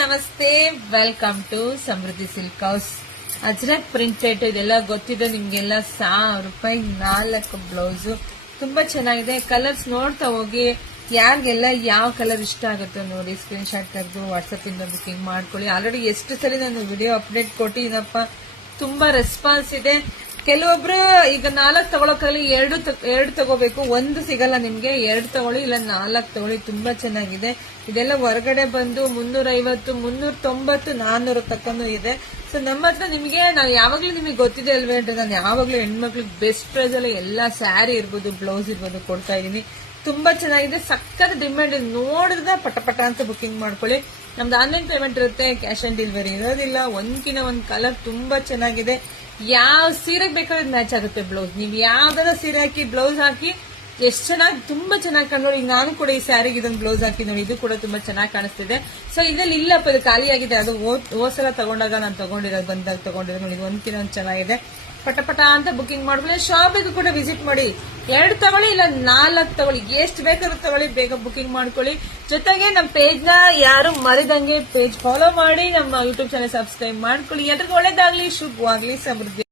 ನಮಸ್ತೆ, welcome to Samruddhi silk house. Ajrak printed ಇದೆಲ್ಲ ಗೊತ್ತಿದೆ ನಿಮ್ಗೆಲ್ಲ. 1000 ರೂಪಾಯಿ 4 ಬ್ಲೌಸ್. ತುಂಬಾ ಚೆನ್ನಾಗಿದೆ. ಕಲರ್ಸ್ ನೋಡ್ತಾ ಹೋಗಿ. ಯಾರಿಗೆಲ್ಲ ಯಾವ ಕಲರ್ ಇಷ್ಟ ಆಗುತ್ತೋ ನೋಡಿ, ಸ್ಕ್ರೀನ್ ಶಾಟ್ ತೆಗೆದು ವಾಟ್ಸ್ಆಪ್ ಇಂದ ಬುಕಿಂಗ್ ಮಾಡ್ಕೊಳ್ಳಿ. ಆಲ್ರೆಡಿ ಎಷ್ಟು ಸರಿ ನಾನು ವಿಡಿಯೋ ಅಪ್ಡೇಟ್ ಕೊಟ್ಟಿದ್ದೀನಪ್ಪ, ತುಂಬಾ ರೆಸ್ಪಾನ್ಸ್ ಇದೆ. ಕೆಲವೊಬ್ರು ಈಗ 4 ತಗೊಳಕಲ್ಲಿ 2 ತಗೋಬೇಕು, 1 ಸಿಗಲ್ಲ ನಿಮ್ಗೆ. 2 ತಗೊಳ್ಳಿ, ಇಲ್ಲ 4 ತಗೊಳ್ಳಿ. ತುಂಬಾ ಚೆನ್ನಾಗಿದೆ. ಇದೆಲ್ಲ ಹೊರಗಡೆ ಬಂದು 350, 390, 400 ತಕ್ಕನೂ ಇದೆ. ಸೊ ನಮ್ಮ ಹತ್ರ ನಿಮ್ಗೆ ನಾವು ಯಾವಾಗ್ಲೂ ನಿಮಗೆ ಗೊತ್ತಿದೆ ಅಲ್ವೇ ಅಂತ, ನಾನು ಯಾವಾಗ್ಲೂ ಹೆಣ್ಮಕ್ಳಿಗೆ ಬೆಸ್ಟ್ ಪ್ರೈಸ್ ಅಲ್ಲಿ ಎಲ್ಲಾ ಸ್ಯಾರಿ ಇರ್ಬೋದು, ಬ್ಲೌಸ್ ಇರ್ಬೋದು ಕೊಡ್ತಾ ಇದೀನಿ. ತುಂಬಾ ಚೆನ್ನಾಗಿದೆ, ಸಕ್ಕತ್ ಡಿಮ್ಯಾಂಡ್. ನೋಡಿದ್ರೆ ಪಟ ಅಂತ ಬುಕಿಂಗ್ ಮಾಡ್ಕೊಳ್ಳಿ. ನಮ್ದು ಆನ್ಲೈನ್ ಪೇಮೆಂಟ್ ಇರುತ್ತೆ, ಕ್ಯಾಶ್ ಆನ್ ಡೆಲಿವರಿ ಇರೋದಿಲ್ಲ. ಒಂದ್ಕಿನ ಒಂದ್ ಕಲರ್ ತುಂಬಾ ಚೆನ್ನಾಗಿದೆ. ಯಾವ ಸೀರೆಗೆ ಬೇಕಾದ್ರೆ ಮ್ಯಾಚ್ ಆಗುತ್ತೆ ಬ್ಲೌಸ್. ನೀವು ಯಾವ್ದಾರ ಸೀರೆ ಹಾಕಿ ಬ್ಲೌಸ್ ಹಾಕಿ ಎಷ್ಟು ಚೆನ್ನಾಗಿ, ತುಂಬಾ ಚೆನ್ನಾಗಿ ಕಾಣೋದು. ಈಗ ನಾನು ಕೂಡ ಈ ಸ್ಯಾರಿಗೆ ಇದೊಂದು ಬ್ಲೌಸ್ ಹಾಕಿ ನೋಡಿ, ಇದು ಕೂಡ ತುಂಬಾ ಚೆನ್ನಾಗಿ ಕಾಣಿಸ್ತಿದೆ. ಸೊ ಇದ್ರಲ್ಲಿ ಇಲ್ಲಪ್ಪ, ಇದು ಖಾಲಿ ಆಗಿದೆ. ಅದು ಹೋದ್ಸಲ ತಗೊಂಡಾಗ ನಾನು ತಗೊಂಡಿರೋದು, ಬಂದಾಗ ತಗೊಂಡಿರೋದು ನೋಡಿ. ಒಂದ್ಕಿನ ಒಂದ್ ಚೆನ್ನಾಗಿದೆ. ಪಟ ಅಂತ ಬುಕಿಂಗ್ ಮಾಡ್ಕೊಳ್ಳಿ. ಶಾಪಿಗೂ ಕೂಡ ವಿಸಿಟ್ ಮಾಡಿ. 2 ತಗೊಳ್ಳಿ, ಇಲ್ಲ 4 ತಗೊಳ್ಳಿ, ಎಷ್ಟು ಬೇಕಾದ್ರೂ ತಗೊಳ್ಳಿ. ಬೇಗ ಬುಕಿಂಗ್ ಮಾಡ್ಕೊಳ್ಳಿ. ಜೊತೆಗೆ ನಮ್ಮ ಪೇಜ್ ನ ಯಾರು ಮರಿದಂಗೆ ಪೇಜ್ ಫಾಲೋ ಮಾಡಿ, ನಮ್ಮ ಯೂಟ್ಯೂಬ್ ಚಾನೆಲ್ ಸಬ್ಸ್ಕ್ರೈಬ್ ಮಾಡ್ಕೊಳ್ಳಿ. ಎಲ್ರಿಗೂ ಒಳ್ಳೇದಾಗ್ಲಿ, ಶುಭವಾಗ್ಲಿ, ಸಮೃದ್ಧಿ.